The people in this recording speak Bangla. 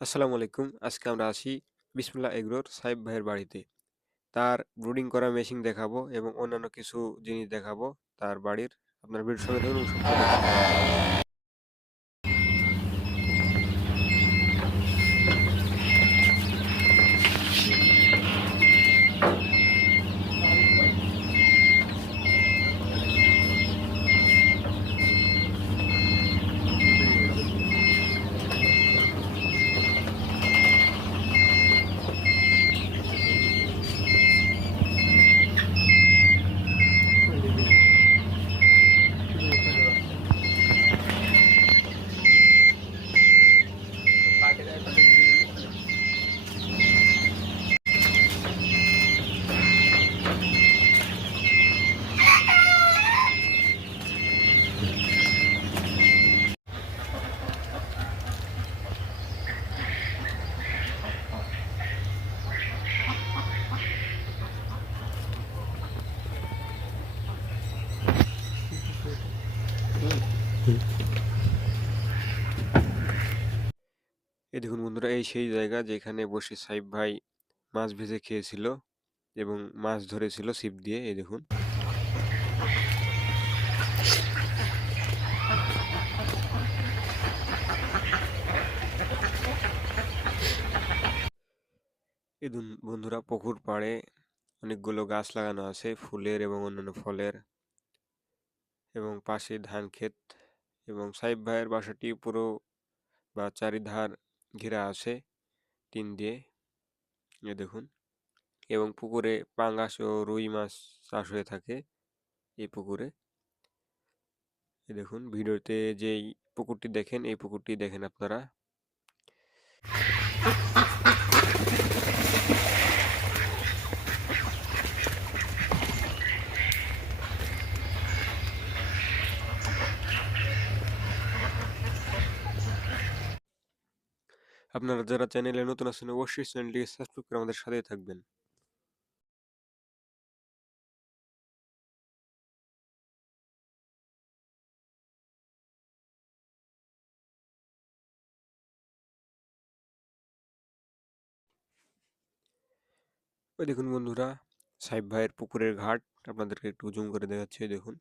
আসসালামু আলাইকুম। আজকে আমরা আসি বিসমুল্লাহ এগরোর সাহেব ভাইয়ের বাড়িতে। তার ব্রুডিং করা মেশিন দেখাবো এবং অন্যান্য কিছু জিনিস দেখাবো তার বাড়ির। আপনার ভিডিওর সঙ্গে এবং সম্পূর্ণ দেখুন। এই দেখুন বন্ধুরা, এই সেই জায়গা যেখানে বসে সাহেব ভাই মাছ ভেজে খেয়েছিল এবং মাছ ধরেছিল ছিপ দিয়ে, এই দেখুন। এই বন্ধুরা, পুকুর পাড়ে অনেকগুলো গাছ লাগানো আছে, ফুলের এবং অন্যান্য ফলের। এবং পাশে ধান ক্ষেত। এবং সাহেব ভাইয়ের বাসাটি পুরো বা চারিধার ঘেরা আছে টিন দিয়ে। এ দেখুন। এবং পুকুরে পাঙ্গাস ও রুই মাছ চাষ হয়ে থাকে এই পুকুরে। এ দেখুন, ভিডিওতে যেই পুকুরটি দেখেন, এই পুকুরটি দেখেন আপনারা। আপনারা যারা চ্যানেলে নতুন আছেন, অবশ্যই চ্যানেলটিকে সাবস্ক্রাইব করে আমাদের সাথে থাকবেন। ওই দেখুন বন্ধুরা, সাহেব ভাইয়ের পুকুরের ঘাট, আপনাদেরকে একটু জুম করে দেখাচ্ছি দেখুন।